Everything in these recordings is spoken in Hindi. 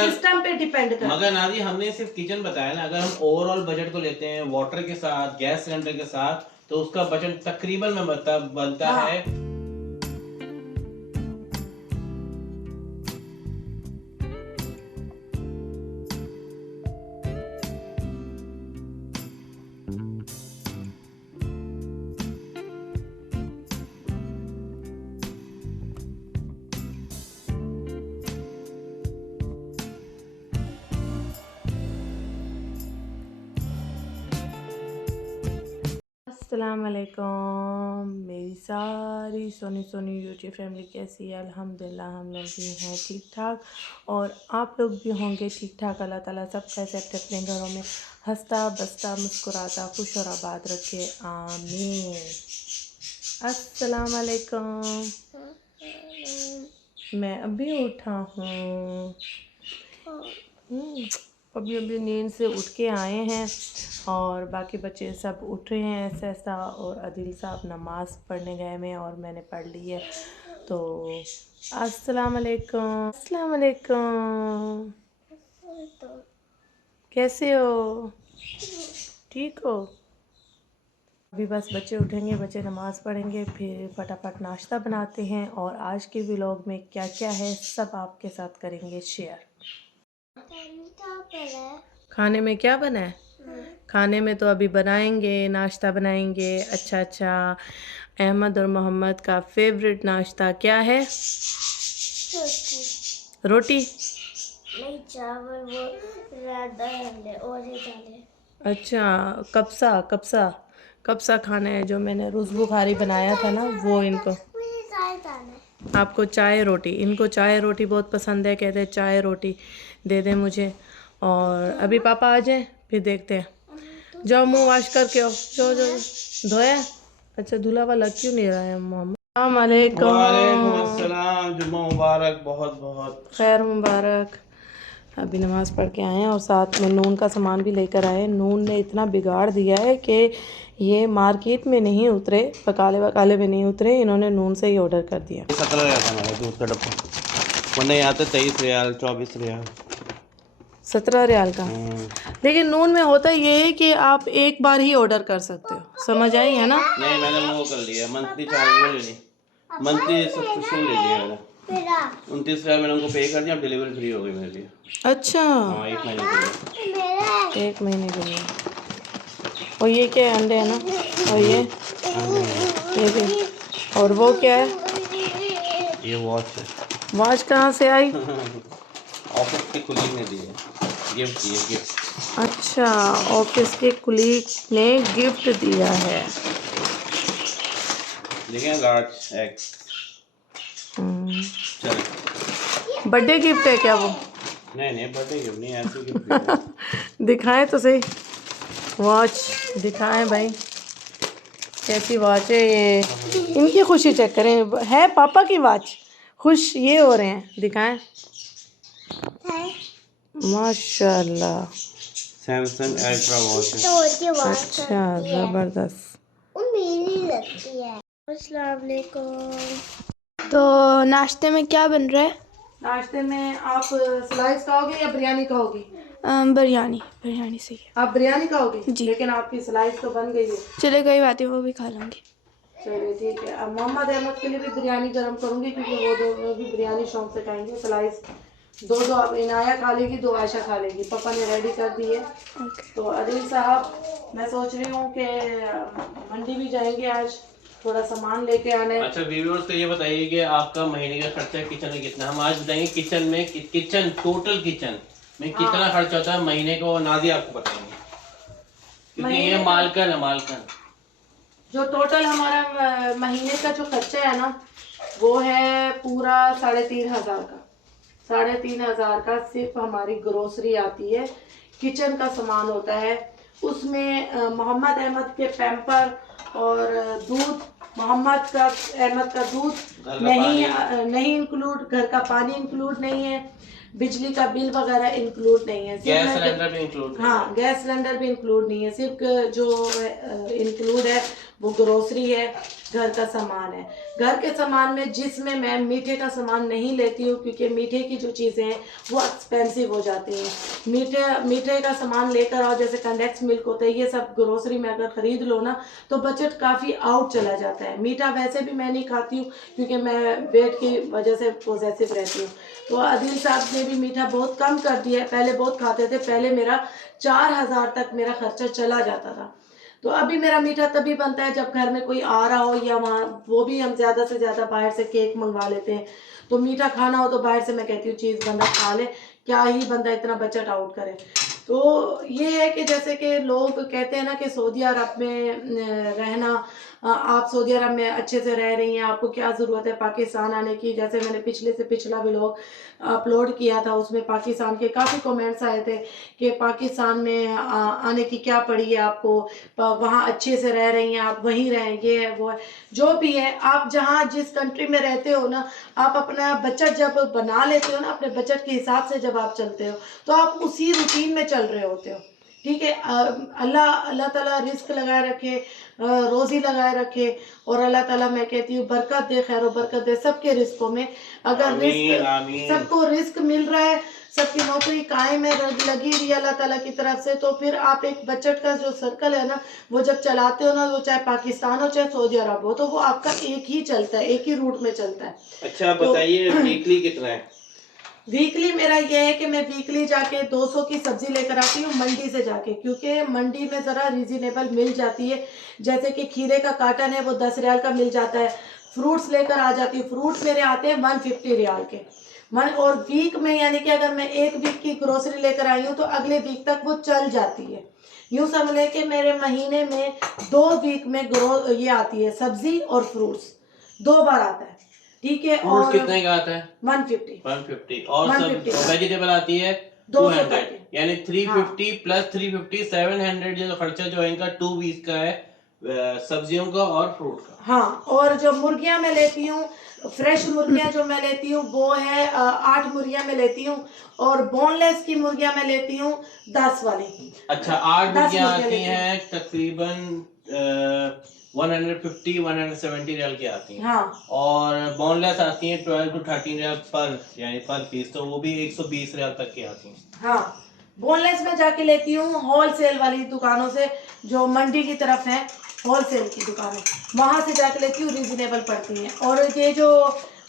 सिस्टम पे डिपेंड करता है। मगर नाजी हमने सिर्फ किचन बताया ना, अगर हम ओवरऑल बजट को लेते हैं वाटर के साथ, गैस सिलेंडर के साथ, तो उसका बजट तकरीबन में बनता है। अस्सलाम वालेकुम मेरी सारी सोनी यूट्यूब फैमिली कैसी है। अल्हम्दुलिल्लाह हम लोग भी हैं ठीक ठाक और आप लोग भी होंगे ठीक ठाक। अल्लाह ताला सब कैसे अपने घरों में हंसता बसता मुस्कुराता खुश और आबाद रखे, आमीन। अस्सलाम वालेकुम। मैं अभी उठा हूँ, अभी नींद से उठ के आए हैं और बाकी बच्चे सब उठ रहे हैं ऐसा ऐसा, और आदिल साहब नमाज़ पढ़ने गए में और मैंने पढ़ ली है। तो अस्सलाम वालेकुम। अस्सलाम वालेकुम, कैसे हो? ठीक हो? अभी बस बच्चे उठेंगे, बच्चे नमाज़ पढ़ेंगे, फिर फटाफट नाश्ता बनाते हैं और आज के व्लॉग में क्या क्या है सब आपके साथ करेंगे शेयर। खाने में क्या बना है? खाने में तो अभी बनाएंगे, नाश्ता बनाएंगे। अच्छा, अहमद और मोहम्मद का फेवरेट नाश्ता क्या है? रोटी नहीं, चावल, वो और अच्छा, कब्सा खाना है, जो मैंने रुज़ बुखारी बनाया था ना वो इनको। आपको चाय रोटी, इनको चाय रोटी बहुत पसंद है, कहते हैं चाय रोटी दे दें मुझे। और अभी पापा आ जाएं फिर देखते हैं। जाओ मुंह वाश करके आओ, जो धोया। अच्छा, धुला वाला क्यों नहीं रहा है मोहम्मद? वालेकुम अस्सलाम, जुम्मा मुबारक, बहुत बहुत खैर मुबारक। अभी नमाज़ पढ़ के आए हैं और साथ में नून का सामान भी लेकर आए। नून ने इतना बिगाड़ दिया है कि ये मार्केट में नहीं उतरे, बकाले वकाले में नहीं उतरे, इन्होंने नून से ही ऑर्डर कर दिया। 17 रियाल था मेरा दूध का डब्बा, वरना यहाँ तो 23 रियाल 24 रियाल 17 रियाल का। लेकिन नून में होता ये है कि आप एक बार ही ऑर्डर कर सकते हो, समझ आई है ना? नहीं, मैंने वो कर लिया, मंथली चार्ज वो ले ली, मंथली सब्सक्रिप्शन ले लिया मैंने। 29 रियाल मैंने उनको पे कर दिया, अब डिलीवरी फ्री हो गई मेरे लिए। अच्छा, हाँ, 1 महीने के लिए। 1 महीने के लिए। और ये क्या है? अंडे है ना? और ये भी। और वो क्या है? ये वॉच है। वॉच कहाँ से आई? ऑफिस की कुलीग ने दी है, गिफ्ट दिए, गिफ्ट। अच्छा, ऑफिस के कुलीग ने गिफ्ट दिया है। देखिए लार्ज एग। चल, बर्थडे गिफ्ट है क्या वो? नहीं बर्थडे गिफ्ट नहीं, ऐसे गिफ्ट। दिखाएं तो सही, वॉच दिखाएं भाई, कैसी वॉच है ये? इनकी खुशी चेक करें, है पापा की वॉच, खुश ये हो रहे हैं, दिखाएं। माशाल्लाह, सैमसंग अल्ट्रा वॉच है। अच्छा ज़बरदस्त। मेरी लगती है। अस्सलाम वालेकुम। तो नाश्ते में क्या बन रहा है? नाश्ते में आप स्लाइस खाओगे या बिरयानी खाओगी? बिरयानी सही है। आप बिरयानी खाओगे जी। लेकिन आपकी स्लाइस तो बन गई है। चले, कोई बात है, वो भी खा लूँगी। चलिए ठीक है। अब मोहम्मद अहमद के लिए भी बिरयानी गर्म करूंगी क्योंकि वो दोनों भी बिरयानी शौक से खाएंगे। स्लाइस दो अब इनाया खा लेगी, 2 आयशा खा लेगी। पापा ने रेडी कर दी है। तो अदिल साहब, मैं सोच रही हूँ कि मंडी भी जाएंगे आज, थोड़ा सामान लेके आने। अच्छा व्यूअर्स को ये बताइए कि आपका महीने का खर्चा किचन में कितना? हम आज बताएंगे किचन में, टोटल किचन में कितना खर्चा होता है महीने को, नाज़ी आपको बताएंगे क्योंकि ये मालकन है। मालकन जो टोटल हमारा महीने का जो खर्चा है ना, वो है पूरा 3,500 का। 3,500 का सिर्फ हमारी ग्रोसरी आती है, किचन का सामान होता है उसमें। मोहम्मद अहमद के पैम्पर और दूध, अहमद का दूध नहीं इंक्लूड, घर का पानी इंक्लूड नहीं है, बिजली का बिल वगैरह इंक्लूड नहीं है, गैस सिलेंडर भी इंक्लूड। हाँ, गैस सिलेंडर भी इंक्लूड नहीं है। सिर्फ जो इंक्लूड है वो ग्रोसरी है, घर का सामान है। घर के सामान में जिसमें मैं मीठे का सामान नहीं लेती हूँ, क्योंकि मीठे की जो चीज़ें हैं वो एक्सपेंसिव हो जाती हैं। मीठे का सामान लेकर आओ, जैसे कंडेंस मिल्क होता है, ये सब ग्रोसरी में अगर ख़रीद लो ना तो बजट काफ़ी आउट चला जाता है। मीठा वैसे भी मैं नहीं खाती हूँ, क्योंकि मैं वेट की वजह से पॉजेसिव रहती हूँ। तो आदिल साहब ने भी मीठा बहुत कम कर दिया है। पहले बहुत खाते थे, पहले मेरा 4,000 तक मेरा खर्चा चला जाता था। तो अभी मेरा मीठा तभी बनता है जब घर में कोई आ रहा हो, या वहाँ वो भी हम ज़्यादा से ज़्यादा बाहर से केक मंगवा लेते हैं। तो मीठा खाना हो तो बाहर से मैं कहती हूँ चीज़ बंदा खा ले, क्या ही बंदा इतना बजट आउट करे। तो ये है कि जैसे कि लोग कहते हैं ना कि सऊदी अरब में रहना, आप सऊदी अरब में अच्छे से रह रही हैं, आपको क्या ज़रूरत है पाकिस्तान आने की। जैसे मैंने पिछले से पिछला व्लॉग अपलोड किया था, उसमें पाकिस्तान के काफ़ी कमेंट्स आए थे कि पाकिस्तान में आने की क्या पड़ी है आपको, वहाँ अच्छे से रह रही हैं आप, वहीं रहें, ये है वो है। जो भी है, आप जहाँ जिस कंट्री में रहते हो ना, आप अपना बजट जब बना लेते हो ना, अपने बजट के हिसाब से जब आप चलते हो तो आप उसी रूटीन में चल रहे होते हो। ठीक है, अल्लाह ताला रिस्क लगाए रखे, रोज़ी लगाए रखे, और अल्लाह ताला मैं कहती हूँ बरकत दे, खैर बरकत दे सबके रिस्कों में। अगर रिस्क सबको रिस्क मिल रहा है, सबकी नौकरी कायम है, लगी रही है अल्लाह ताला की तरफ से, तो फिर आप एक बजट का जो सर्कल है ना, वो जब चलाते हो ना, वो चाहे पाकिस्तान हो चाहे सऊदी अरब हो, तो वो आपका एक ही चलता है, एक ही रूट में चलता है। अच्छा बताइए, वीकली कितना है? वीकली मेरा ये है कि मैं वीकली जाके 200 की सब्जी लेकर आती हूँ मंडी से जाके, क्योंकि मंडी में ज़रा रीजनेबल मिल जाती है। जैसे कि खीरे का कार्टन है वो 10 रियाल का मिल जाता है। फ्रूट्स लेकर आ जाती हूँ, फ्रूट्स मेरे आते हैं 150 रियाल के। और वीक में, यानी कि अगर मैं एक वीक की ग्रोसरी लेकर आई हूँ तो अगले वीक तक वो चल जाती है। यूँ समझ लें कि मेरे महीने में 2 वीक में ये आती है, सब्जी और फ्रूट्स 2 बार आता है। ठीक है, फ्रूट और कितने का आता है? 150 और सब 150 वेजिटेबल आती है 200 200, यानी 350 प्लस 350 700 जो खर्चा जो है इनका 2 वीक का है, सब्जियों का और फ्रूट का। हाँ, और जो मुर्गियां मैं लेती हूँ, फ्रेश मुर्गियां जो मैं लेती हूँ वो है 8 मुर्गियां मैं लेती हूँ, और बोनलेस की मुर्गियां मैं लेती हूँ 10 वाली। अच्छा, 8 मुर्गियां आती लेती हूँ। हैं, तकरीबन 150-170 रियाल की आती हैं। हाँ, और बोनलेस आती हैं 12 to 13 रियाल पर, यानी पर पीस, तो वो भी 120 रियाल तक की आती हैं। हाँ, बोनलेस में जाके लेती हूँ होलसेल वाली दुकानों से, जो मंडी की तरफ है, होलसेल की दुकानें, वहाँ से जाके लेती हूँ, रीजनेबल पड़ती हैं। और ये जो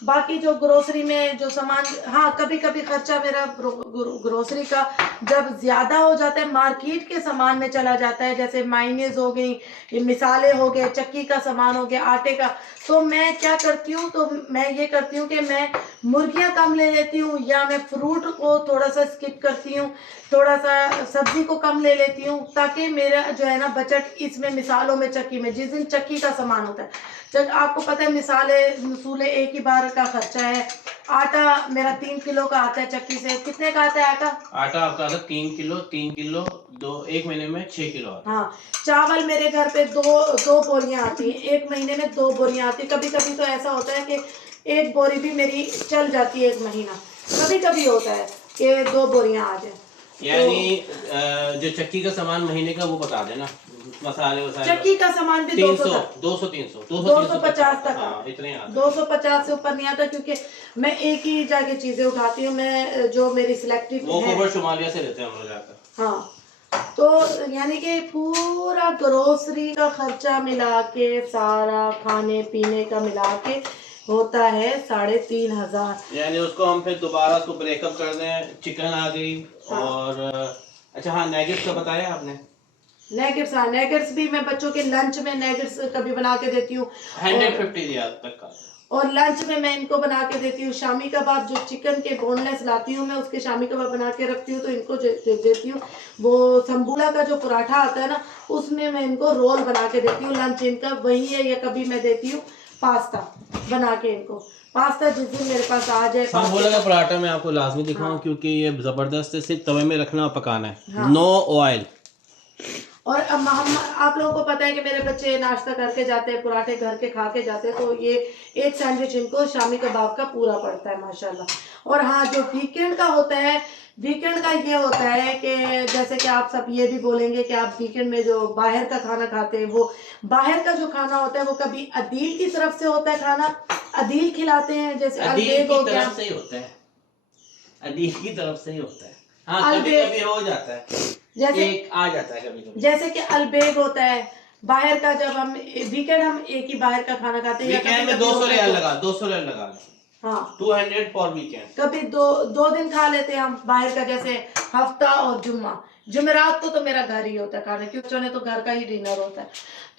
बाकी जो ग्रोसरी में जो सामान, हाँ कभी कभी खर्चा मेरा ग्रोसरी का जब ज़्यादा हो जाता है, मार्केट के सामान में चला जाता है, जैसे माइनेज हो गई, ये मिसाले हो गए, चक्की का सामान हो गया, आटे का, तो मैं क्या करती हूँ, तो मैं ये करती हूँ कि मैं मुर्गियाँ कम ले लेती हूँ, या मैं फ्रूट को थोड़ा सा स्किप करती हूँ, थोड़ा सा सब्जी को कम ले लेती हूँ, ताकि मेरा जो है ना बजट इसमें, मिसालों में, चक्की में, जिस दिन चक्की का सामान होता है, जब आपको पता है मिसाले मसूले एक ही बार का खर्चा है। आटा मेरा 3 किलो का आता है चक्की से। कितने का आता है आटा? आटा आपका आता 3 किलो एक महीने में 6 किलो आता है। हाँ, चावल मेरे घर पे दो बोरियां आती हैं, एक महीने में 2 बोरियां आती है। कभी कभी तो ऐसा होता है कि 1 बोरी भी मेरी चल जाती है 1 महीना, कभी कभी होता है कि 2 बोरियां आ जाए। यानी जो चक्की का सामान महीने का वो बता देना, मसाले वसाले। चक्की का सामान भी 300 200 200 250 तक हाँ, इतने आते हैं। 250 से ऊपर नहीं आता, क्योंकि मैं एक ही जाके चीजें उठाती हूँ, मैं जो मेरी सिलेक्टिव वो है। खबर शुमालिया से लेते हैं हम लोग जाकर। हाँ, तो यानी कि पूरा ग्रोसरी का खर्चा मिला के, सारा खाने पीने का मिला के होता है 3,500। यानी उसको हम फिर दोबारा उसको ब्रेकअप कर दें, चिकन आ गई। हाँ। और अच्छा हाँ, नैगेट्स का बताया आपने? नेगेट्स, हाँ नेगेट्स भी मैं बच्चों के लंच में नेगेट्स कभी बना के देती हूँ, 150 रियाल तक का। और लंच में मैं इनको बना के देती हूँ शामी कबाब, जो चिकन के बोनलेस लाती हूँ मैं, उसके शामी कबाब बना के रखती हूँ, तो इनको देती हूँ। वो संबूला का जो पराठा आता है ना, उसमें मैं इनको रोल बना के देती हूँ, लंच इनका वही है। या कभी मैं देती हूँ पास्ता बना के इनको, पास्ता जिस दिन मेरे पास आ जाए। संबूला का पराठा मैं आपको लाजमी दिखाऊं, हाँ। क्योंकि ये जबरदस्त है, सिर्फ तवे में रखना और पकाना है। हाँ। No oil. और अब हम आप लोगों को पता है कि मेरे बच्चे नाश्ता करके जाते हैं, पराठे घर के खा के जाते हैं, तो ये एक सैंडविच इनको शामी कबाब का पूरा पड़ता है माशाल्लाह। और हाँ, जो वीकेंड का होता है, वीकेंड का ये होता है कि जैसे कि आप सब ये भी बोलेंगे कि आप वीकेंड में जो बाहर का खाना खाते हैं, वो बाहर का जो खाना होता है वो कभी अदील की तरफ से होता है खाना, अदील खिलाते हैं, जैसे अदील अलबेग की हो गया। तरफ से ही होता है, अदील की तरफ से ही होता है। हाँ, कभी अलबेग कभी हो जाता है, जैसे एक आ जाता है कभी कभी। जैसे कि अलबेग होता है बाहर का, जब हम वीकेंड हम एक ही बाहर का खाना खाते हैं, या वीकेंड में कभी-कभी 200 होता है रियाल तो- लगा, 200 रियाल लगा लो, हाँ 200 फॉर वीकेंड। कभी दो दिन खा लेते हैं हम बाहर का, जैसे हफ्ता और जुम्मा। जुमेरात को तो मेरा घर ही होता है खाना, क्योंकि बच्चों ने तो घर का ही डिनर होता है,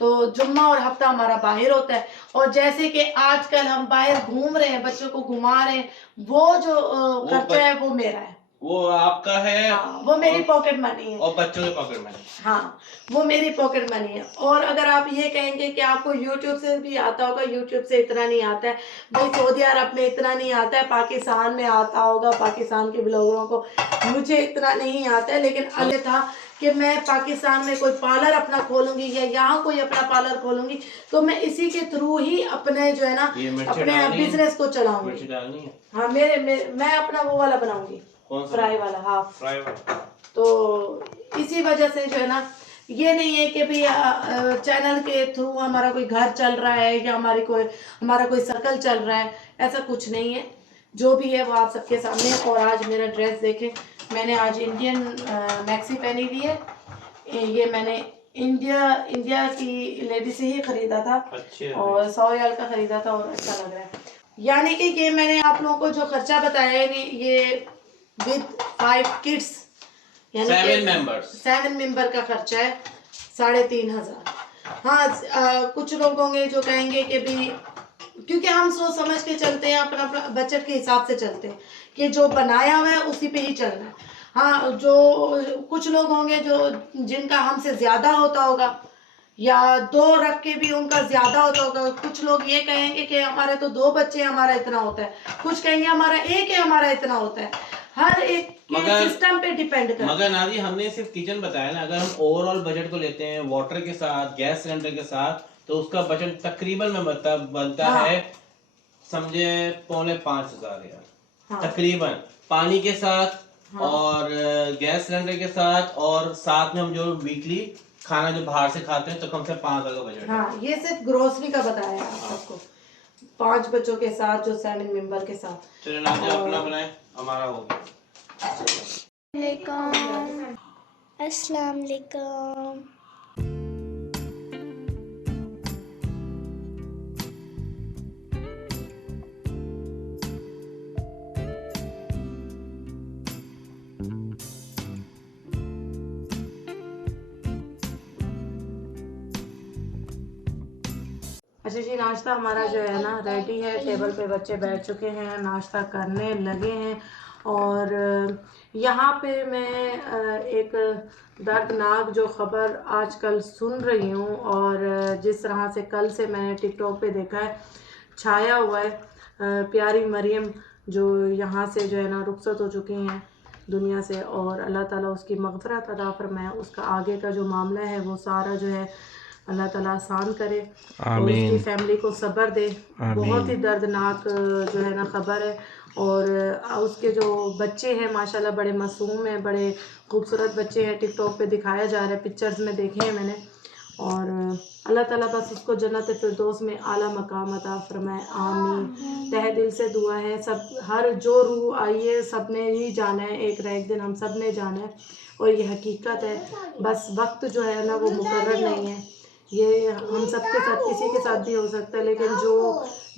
तो जुम्मा और हफ्ता हमारा बाहर होता है। और जैसे कि आजकल हम बाहर घूम रहे हैं, बच्चों को घुमा रहे हैं, वो जो खर्चा है वो मेरा है, वो आपका है। हाँ वो मेरी पॉकेट मनी है, और बच्चों के पॉकेट मनी। हाँ वो मेरी पॉकेट मनी है। और अगर आप ये कहेंगे कि आपको यूट्यूब से भी आता होगा, यूट्यूब से इतना नहीं आता है भाई, सऊदी अरब में इतना नहीं आता है, पाकिस्तान में आता होगा, पाकिस्तान के ब्लॉगरों को, मुझे इतना नहीं आता है। लेकिन अगर था कि मैं पाकिस्तान में कोई पार्लर अपना खोलूंगी या यहाँ कोई अपना पार्लर खोलूंगी, तो मैं इसी के थ्रू ही अपने जो है ना अपने बिजनेस को चलाऊंगी। हाँ मैं अपना वो वाला बनाऊंगी, फ्राई वाला, हाफ फ्राई वाला। तो इसी वजह से जो है ना, ये नहीं है कि भाई चैनल के थ्रू हमारा कोई घर चल रहा है या हमारा कोई सर्कल चल रहा है, ऐसा कुछ नहीं है। जो भी है वो आप सबके सामने है। और आज मेरा ड्रेस देखें, मैंने आज इंडियन मैक्सी पहनी हुई है, ये मैंने इंडिया की लेडी से ही खरीदा था, और 100 रियाल का खरीदा था, और अच्छा लग रहा है। यानी कि ये मैंने आप लोगों को जो खर्चा बताया है, ये विद 5 किड्स, यानी 7 मेंबर का खर्चा है 3,500। हाँ कुछ लोग होंगे जो कहेंगे कि भी, क्योंकि हम सोच समझ के चलते हैं, अपना अपना बजट के हिसाब से चलते हैं कि जो बनाया हुआ है उसी पे ही चलना है। हाँ जो कुछ लोग होंगे जो जिनका हमसे ज्यादा होता होगा, या 2 रख के भी उनका ज्यादा होता होगा। कुछ लोग ये कहेंगे कि हमारे तो 2 बच्चे हैं, हमारा इतना होता है, कुछ कहेंगे हमारा एक है, हमारा इतना होता है। हर एक के सिस्टम पे डिपेंड करता है। मगर नाजी हमने सिर्फ किचन बताया ना, अगर हम ओवरऑल बजट को लेते हैं वाटर के साथ, गैस सिलेंडर के साथ, तो उसका बजट तकरीबन में बनता हाँ। है समझे 4,500 यार, हाँ। तकरीबन पानी के साथ, हाँ। और गैस सिलेंडर के साथ, और साथ में हम जो वीकली खाना जो बाहर से खाते हैं, तो कम से 5,000 का बजट है। हाँ ये सिर्फ ग्रोसरी का बताया है आप सबको, 5 बच्चों के साथ, जो 7 मेंबर के साथ। चलो नाजी अपना बनाए, हमारा हो गया। अस्सलाम वालेकुम। अच्छा जी, नाश्ता हमारा जो है ना रेडी है, टेबल पे बच्चे बैठ चुके हैं, नाश्ता करने लगे हैं। और यहाँ पे मैं एक दर्दनाक जो ख़बर आजकल सुन रही हूँ, और जिस तरह से कल से मैंने टिकटॉक पे देखा है, छाया हुआ है, प्यारी मरियम जो यहाँ से जो है ना रुखसत हो चुकी हैं दुनिया से, और अल्लाह ताला उसकी मग़फ़िरत अता फ़रमाए, उसका आगे का जो मामला है वो सारा जो है अल्लाह ताला आसान करे, और उसकी फैमिली को सब्र दे। बहुत ही दर्दनाक जो है ना ख़बर है। और उसके जो बच्चे हैं माशाल्लाह बड़े मासूम हैं, बड़े खूबसूरत बच्चे हैं, टिकटॉक पे दिखाया जा रहा है, पिक्चर्स में देखे हैं मैंने। और अल्लाह ताला बस उसको जन्नत फिरदौस में आला मकाम अता फरमाए, आमीन। तहे दिल से दुआ है, सब हर जो रूह आई है सब ने ही जाना है, एक न एक दिन हम सब ने जाना है, और ये हकीकत है। बस वक्त जो है ना वो मुकर्रर नहीं है, ये हम सब के साथ, किसी के साथ भी हो सकता है, लेकिन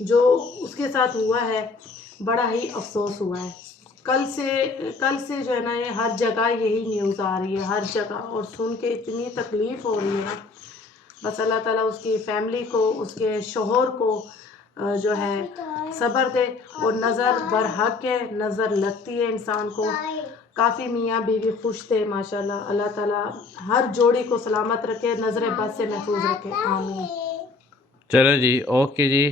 जो उसके साथ हुआ है बड़ा ही अफसोस हुआ है। कल से जो है ना ये हर जगह यही न्यूज़ आ रही है, हर जगह, और सुन के इतनी तकलीफ़ हो रही है ना। बस अल्लाह ताला उसकी फैमिली को, उसके शोहर को जो है सब्र दे, और नज़र बरहक है, नज़र लगती है इंसान को। काफ़ी मियाँ बीवी खुश थे माशाल्लाह। अल्लाह ताला हर जोड़ी को सलामत रखे, नज़र बद से महफूज रखे, आमीन। चलो जी, ओके जी,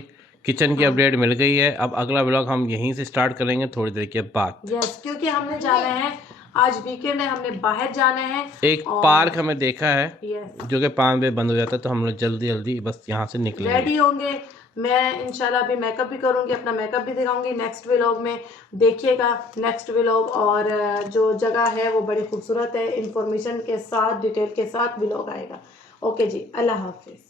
किचन की अपडेट मिल गई है। अब अगला ब्लॉग हम यहीं से स्टार्ट करेंगे थोड़ी देर के बाद। यस, क्योंकि हमने जाना है, आज वीकेंड है, हमने बाहर जाना है। एक पार्क हमें देखा है यस, जो कि 5 बजे बंद हो जाता है, तो हम लोग जल्दी जल्दी बस यहाँ से निकलेंगे। रेडी होंगे, मैं इंशाल्लाह अभी मेकअप भी करूँगी, अपना मेकअप भी दिखाऊंगी नेक्स्ट व्लॉग में। देखिएगा नेक्स्ट व्लॉग। और जो जगह है वो बड़ी खूबसूरत है, इंफॉर्मेशन के साथ डिटेल के साथ व्लॉग आएगा। ओके जी, अल्लाह हाफिज़।